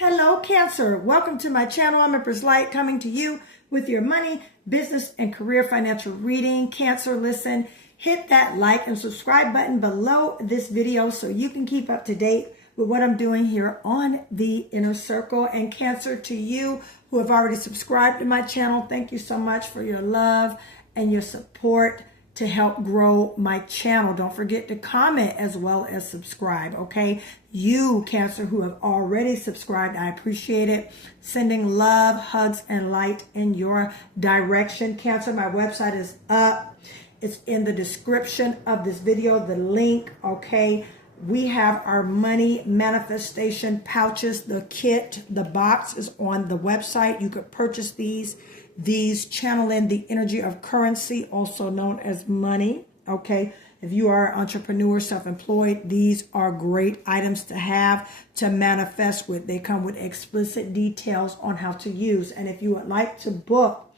Hello, Cancer. Welcome to my channel. I'm Empress Light, coming to you with your money, business, and career financial reading. Cancer, listen, hit that like and subscribe button below this video so you can keep up to date with what I'm doing here on the Inner Circle. And Cancer, to you who have already subscribed to my channel, thank you so much for your love and your support to help grow my channel. Don't forget to comment as well as subscribe, okay? You, Cancer, who have already subscribed, I appreciate it. Sending love, hugs, and light in your direction. Cancer, my website is up. It's in the description of this video, the link, okay? We have our money manifestation pouches, the kit, the box is on the website. You could purchase these. These channel in the energy of currency, also known as money, okay? If you are an entrepreneur, self-employed, these are great items to have to manifest with. They come with explicit details on how to use. And if you would like to book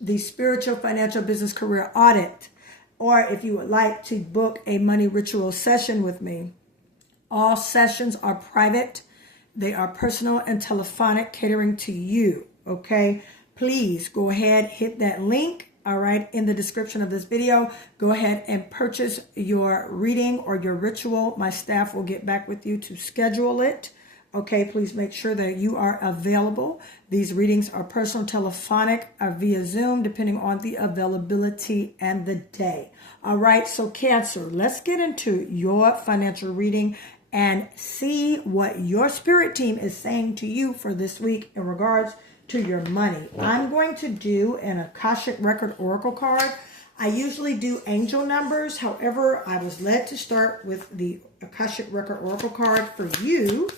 the spiritual, financial, business, career audit, or if you would like to book a money ritual session with me, all sessions are private. They are personal and telephonic, catering to you, okay? Please go ahead, hit that link, all right, in the description of this video. Go ahead and purchase your reading or your ritual. My staff will get back with you to schedule it. Okay, please make sure that you are available. These readings are personal, telephonic, or via Zoom, depending on the availability and the day. All right, so Cancer, let's get into your financial reading and see what your spirit team is saying to you for this week in regards to your money. I'm going to do an Akashic Record Oracle card. I usually do angel numbers. However, I was led to start with the Akashic Record Oracle card for you.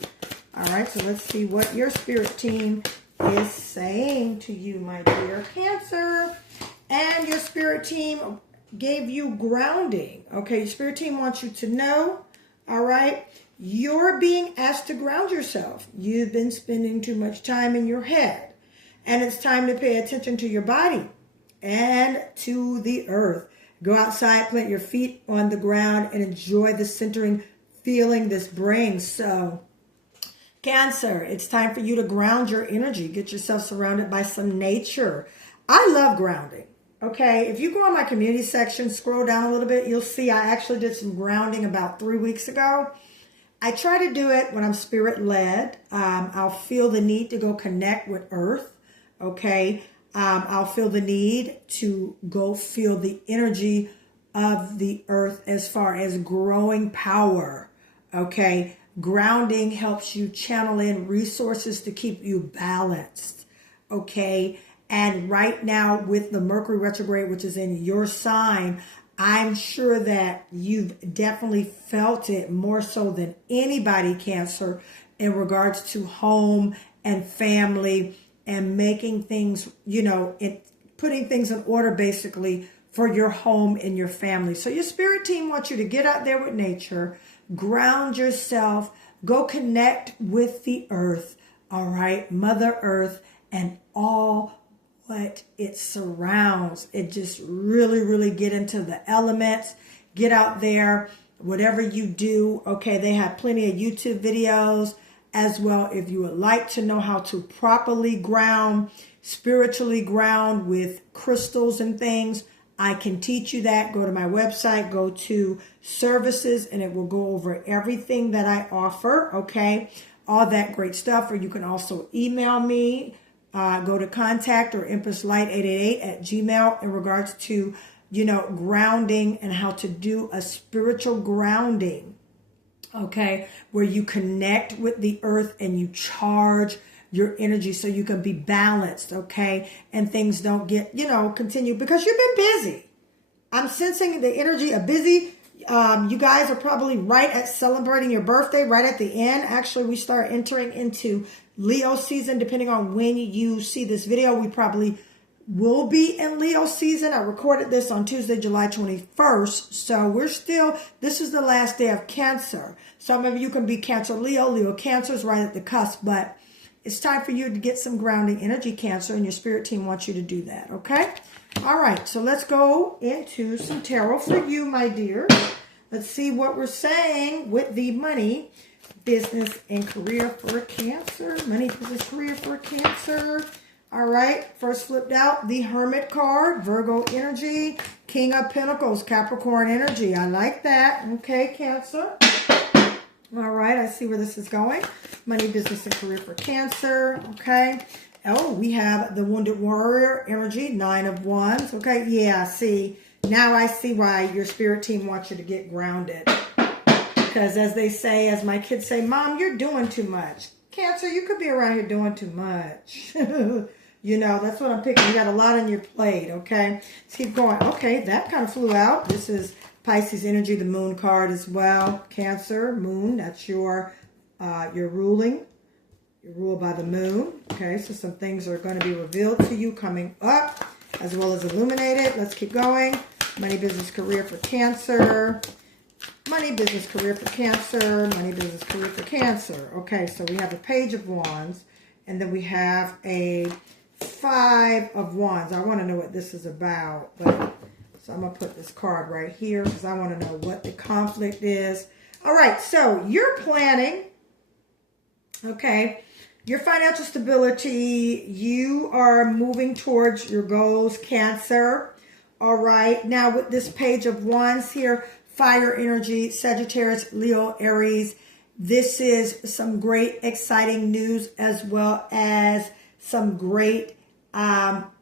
All right, so let's see what your spirit team is saying to you, my dear Cancer. And your spirit team gave you grounding. Okay, your spirit team wants you to know, all right, you're being asked to ground yourself. You've been spending too much time in your head. And it's time to pay attention to your body and to the earth. Go outside, plant your feet on the ground, and enjoy the centering feeling this brings. So, Cancer, it's time for you to ground your energy. Get yourself surrounded by some nature. I love grounding. Okay, if you go on my community section, scroll down a little bit, you'll see I actually did some grounding about 3 weeks ago. I try to do it when I'm spirit-led. I'll feel the need to go connect with earth. Okay, I'll feel the need to go feel the energy of the earth as far as growing power. Okay, grounding helps you channel in resources to keep you balanced. Okay, and right now with the Mercury retrograde, which is in your sign, I'm sure that you've definitely felt it more so than anybody, Cancer, in regards to home and family and making things, you know, putting things in order basically for your home and your family. So your spirit team wants you to get out there with nature, ground yourself, go connect with the earth, all right, Mother Earth, and all what it surrounds. It just really get into the elements, get out there, whatever you do. Okay, they have plenty of YouTube videos as well. If you would like to know how to properly ground, spiritually ground with crystals and things, I can teach you that. Go to my website, go to services, and it will go over everything that I offer, okay? All that great stuff. Or you can also email me, go to contact or empresslight888@gmail in regards to, you know, grounding and how to do a spiritual grounding. Okay, where you connect with the earth and you charge your energy so you can be balanced, okay? And things don't get, you know, continue because you've been busy. I'm sensing the energy of busy. You guys are probably right at celebrating your birthday, right at the end. Actually, we start entering into Leo season. Depending on when you see this video, we probably will be in Leo season. I recorded this on Tuesday, July 21st. So we're still, this is the last day of Cancer. Some of you can be Cancer Leo. Leo Cancer is right at the cusp, but it's time for you to get some grounding energy, Cancer, and your spirit team wants you to do that, okay? All right, so let's go into some tarot for you, my dear. Let's see what we're saying with the money business, and career for Cancer. Money, business, career for Cancer. All right. First flipped out the Hermit card, Virgo energy, King of Pentacles, Capricorn energy. I like that. Okay, Cancer. All right. I see where this is going. Money, business, and career for Cancer. Okay. Oh, we have the Wounded Warrior energy, 9 of Wands. Okay. Yeah. See, now I see why your spirit team wants you to get grounded. Because as they say, as my kids say, Mom, you're doing too much. Cancer, you could be around here doing too much. You know, that's what I'm picking. You got a lot on your plate, okay? Let's keep going. Okay, that kind of flew out. This is Pisces energy, the Moon card as well. Cancer, Moon, that's your ruling. You're ruled by the Moon. Okay, so some things are going to be revealed to you coming up, as well as illuminated. Let's keep going. Money, business, career for Cancer. Money, business, career for Cancer. Money, business, career for Cancer. Okay, so we have a Page of Wands, and then we have a 5 of Wands. I want to know what this is about, but so I'm going to put this card right here because I want to know what the conflict is. All right, so you're planning, okay, your financial stability. You are moving towards your goals, Cancer. All right, now with this Page of Wands here, fire energy, Sagittarius, Leo, Aries. This is some great, exciting news, as well as some great,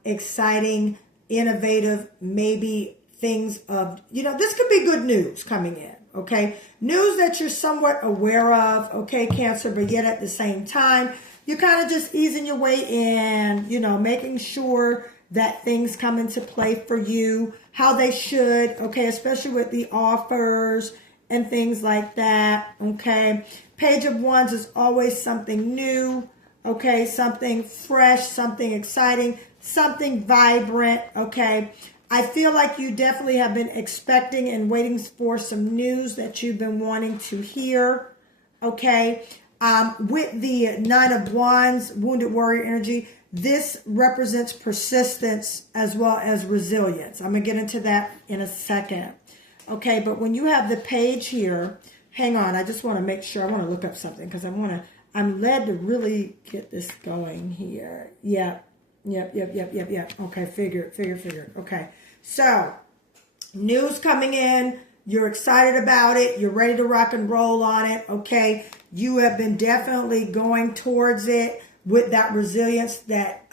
exciting, innovative, maybe things of, you know, this could be good news coming in, okay? News that you're somewhat aware of, okay, Cancer, but yet at the same time, you're kind of just easing your way in, you know, making sure that things come into play for you, how they should, okay, especially with the offers and things like that, okay? Page of Wands is always something new, okay, something fresh, something exciting, something vibrant, okay? I feel like you definitely have been expecting and waiting for some news that you've been wanting to hear, okay? With the 9 of Wands, Wounded Warrior energy, this represents persistence as well as resilience. I'm going to get into that in a second. Okay, but when you have the page here, hang on, I just want to make sure, I want to look up something because I'm led to really get this going here. Yep. Okay, figure. Okay, so news coming in. You're excited about it. You're ready to rock and roll on it. Okay, you have been definitely going towards it with that resilience, that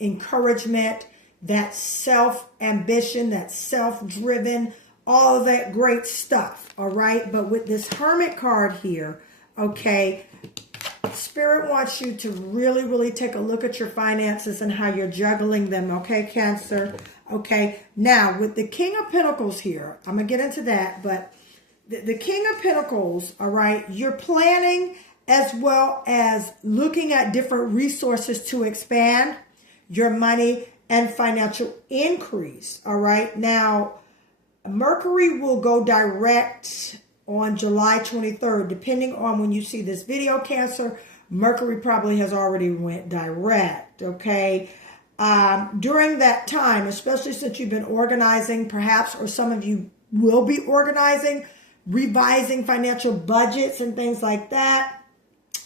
encouragement, that self-ambition, that self-driven, all of that great stuff, all right? But with this Hermit card here, okay, Spirit wants you to really, really take a look at your finances and how you're juggling them, okay, Cancer? Okay, now with the King of Pentacles here, I'm going to get into that, but the King of Pentacles, all right, you're planning as well as looking at different resources to expand your money and financial increase, all right? Now, Mercury will go direct on July 23rd. Depending on when you see this video, Cancer, Mercury probably has already went direct, okay? During that time, especially since you've been organizing, perhaps, or some of you will be organizing, revising financial budgets and things like that,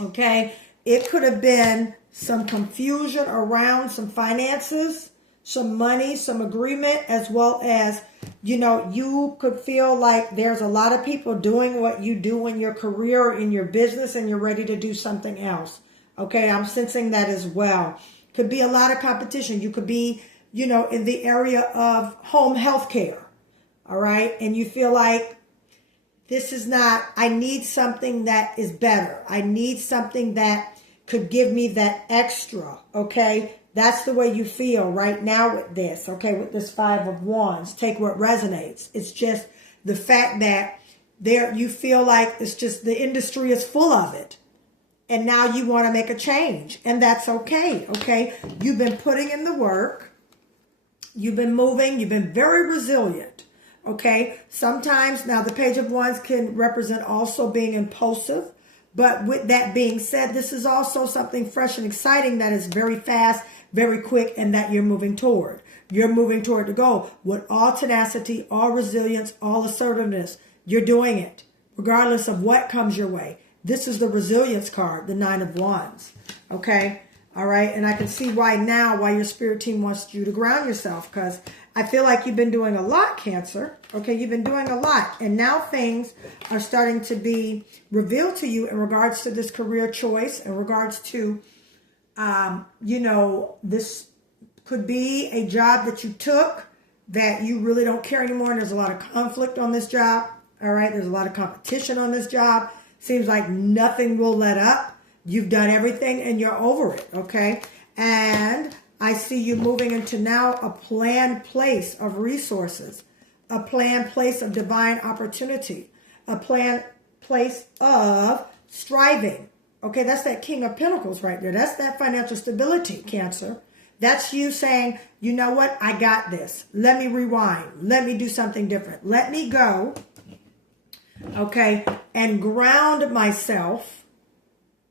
okay, it could have been some confusion around some finances, some money, some agreement, as well as, you know, you could feel like there's a lot of people doing what you do in your career or in your business and you're ready to do something else. Okay, I'm sensing that as well. Could be a lot of competition. You could be, you know, in the area of home health care. All right, and you feel like this is not, I need something that is better. I need something that could give me that extra, okay? That's the way you feel right now with this, okay? With this 5 of Wands, take what resonates. It's just the fact that there you feel like it's just the industry is full of it. And now you want to make a change, and that's okay, okay? You've been putting in the work. You've been moving. You've been very resilient. Okay, sometimes now the Page of Wands can represent also being impulsive. But with that being said, this is also something fresh and exciting that is very fast, very quick, and that you're moving toward. You're moving toward the goal with all tenacity, all resilience, all assertiveness. You're doing it regardless of what comes your way. this is the resilience card, the Nine of Wands. Okay. All right. And I can see why your spirit team wants you to ground yourself, because I feel like you've been doing a lot, Cancer. Okay. You've been doing a lot. And now things are starting to be revealed to you in regards to this career choice, in regards to, this could be a job that you took that you really don't care anymore. And there's a lot of conflict on this job. All right. There's a lot of competition on this job. Seems like nothing will let up. You've done everything and you're over it. Okay. And I see you moving into now a planned place of resources, a planned place of divine opportunity, a planned place of striving. Okay. That's that King of Pentacles right there. That's that financial stability, Cancer. That's you saying, you know what? I got this. Let me rewind. Let me do something different. Let me go. Okay. And ground myself.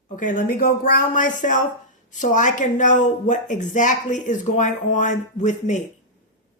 Okay. Let me go ground myself so I can know what exactly is going on with me.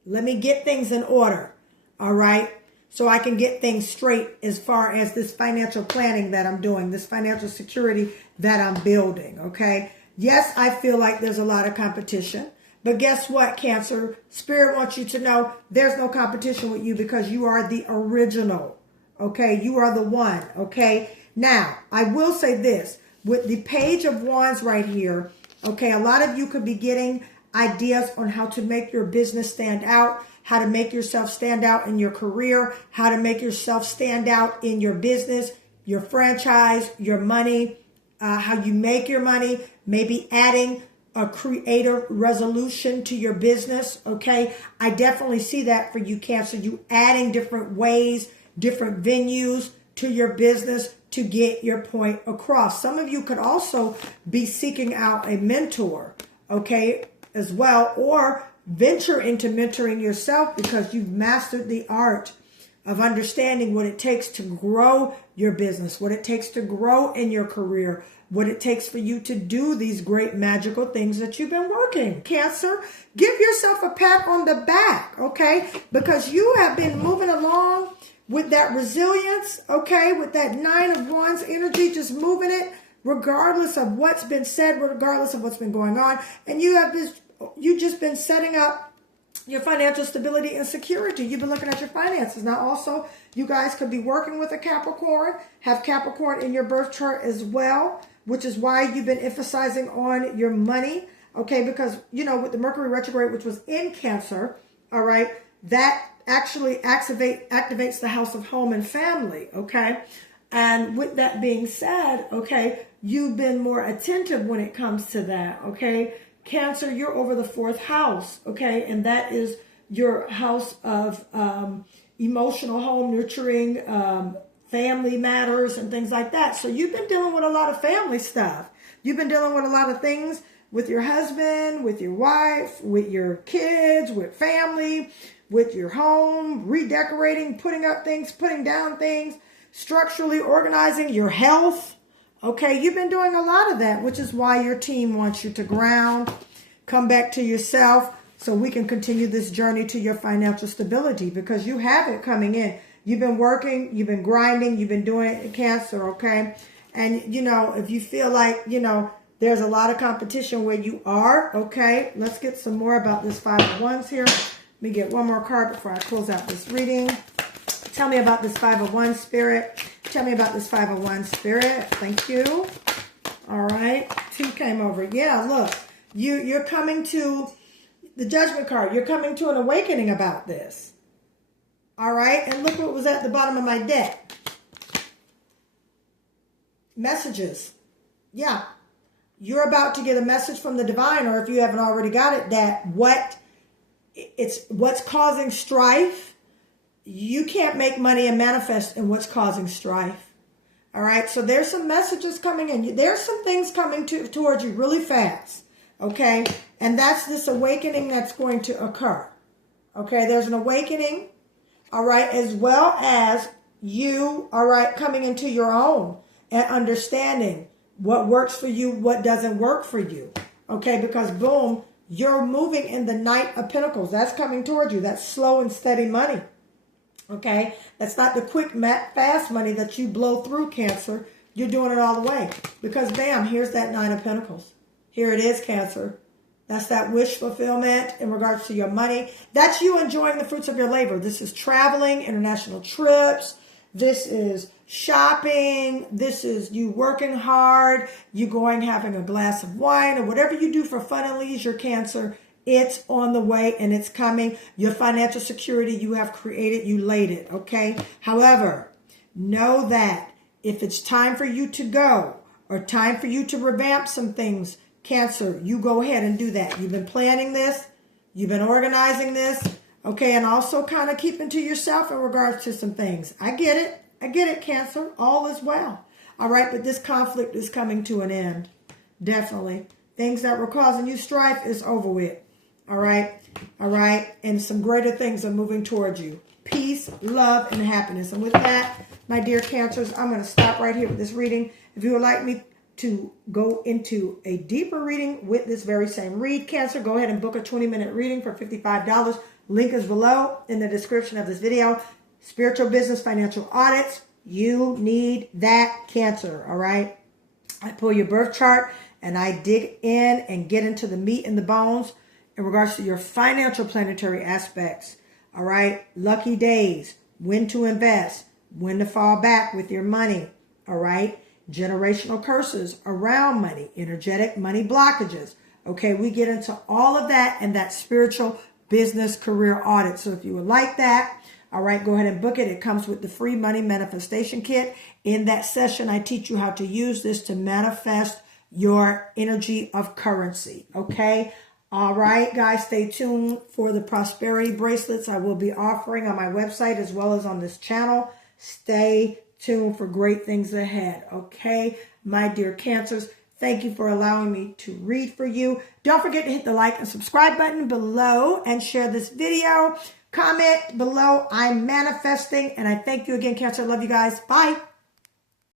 Let me get things in order. All right. So I can get things straight as far as this financial planning that I'm doing, this financial security that I'm building. Okay. Yes, I feel like there's a lot of competition, but guess what, Cancer? Spirit wants you to know there's no competition with you because you are the original. Okay, you are the one. Okay, now I will say this with the Page of Wands right here. Okay, a lot of you could be getting ideas on how to make your business stand out, how to make yourself stand out in your career, how to make yourself stand out in your business, your franchise, your money. How you make your money, maybe adding a creative resolution to your business. Okay. I definitely see that for you, Cancer. You adding different ways, different venues to your business to get your point across. Some of you could also be seeking out a mentor, okay, as well, or venture into mentoring yourself because you've mastered the art of understanding what it takes to grow your business, what it takes to grow in your career, what it takes for you to do these great magical things that you've been working. Cancer, give yourself a pat on the back, okay? Because you have been moving along with that resilience, okay? With that Nine of Wands energy, just moving it regardless of what's been said, regardless of what's been going on. And you've just been setting up your financial stability and security. You've been looking at your finances. Now also, you guys could be working with a Capricorn, have Capricorn in your birth chart as well, which is why you've been emphasizing on your money, okay? Because, with the Mercury retrograde, which was in Cancer, all right, that actually activates the house of home and family, okay? And with that being said, okay, you've been more attentive when it comes to that, okay? Cancer, you're over the 4th house, okay? And that is your house of emotional home, nurturing, family matters and things like that. So you've been dealing with a lot of family stuff. You've been dealing with a lot of things with your husband, with your wife, with your kids, with family, with your home, redecorating, putting up things, putting down things, structurally organizing your health. Okay, you've been doing a lot of that, which is why your team wants you to ground, come back to yourself so we can continue this journey to your financial stability, because you have it coming in. You've been working, you've been grinding, you've been doing it in Cancer, okay? And, if you feel like, there's a lot of competition where you are, okay? Let's get some more about this Five of Wands here. Let me get one more card before I close out this reading. Tell me about this Five of Wands, Spirit. Tell me about this Five of Wands, Spirit. Thank you. All right. 2 came over. Yeah, look. You're coming to the Judgment card. You're coming to an awakening about this. All right. And look what was at the bottom of my deck. Messages. Yeah. You're about to get a message from the divine, or if you haven't already got it, that what's causing strife. You can't make money and manifest in what's causing strife. All right. So there's some messages coming in. There's some things coming towards you really fast. Okay. And that's this awakening that's going to occur. Okay. There's an awakening. All right. As well as you, all right, coming into your own and understanding what works for you, what doesn't work for you. Okay. Because boom, you're moving in the Knight of Pentacles. That's coming towards you. That's slow and steady money. Okay, that's not the quick, fast money that you blow through, Cancer. You're doing it all the way. Because bam, here's that Nine of Pentacles. Here it is, Cancer. That's that wish fulfillment in regards to your money. That's you enjoying the fruits of your labor. This is traveling, international trips. This is shopping. This is you working hard. You going having a glass of wine or whatever you do for fun and leisure, Cancer. It's on the way and it's coming. Your financial security you have created, you laid it, okay? However, know that if it's time for you to go or time for you to revamp some things, Cancer, you go ahead and do that. You've been planning this. You've been organizing this. Okay, and also kind of keeping to yourself in regards to some things. I get it. I get it, Cancer. All is well. All right, but this conflict is coming to an end. Definitely. Things that were causing you strife is over with. All right. All right. And some greater things are moving towards you. Peace, love, and happiness. And with that, my dear Cancers, I'm going to stop right here with this reading. If you would like me to go into a deeper reading with this very same read, Cancer, go ahead and book a 20-minute reading for $55. Link is below in the description of this video. Spiritual business, financial audits. You need that, Cancer. All right. I pull your birth chart and I dig in and get into the meat and the bones in regards to your financial planetary aspects. All right. Lucky days, when to invest, when to fall back with your money. All right. Generational curses around money, energetic money blockages. Okay. We get into all of that and that spiritual business career audit. So if you would like that, all right, go ahead and book it. It comes with the free money manifestation kit. In that session, I teach you how to use this to manifest your energy of currency. Okay. All right, guys, stay tuned for the prosperity bracelets I will be offering on my website as well as on this channel. Stay tuned for great things ahead. Okay, my dear Cancers, thank you for allowing me to read for you. Don't forget to hit the like and subscribe button below and share this video. Comment below. I'm manifesting. And I thank you again, Cancer. I love you guys. Bye.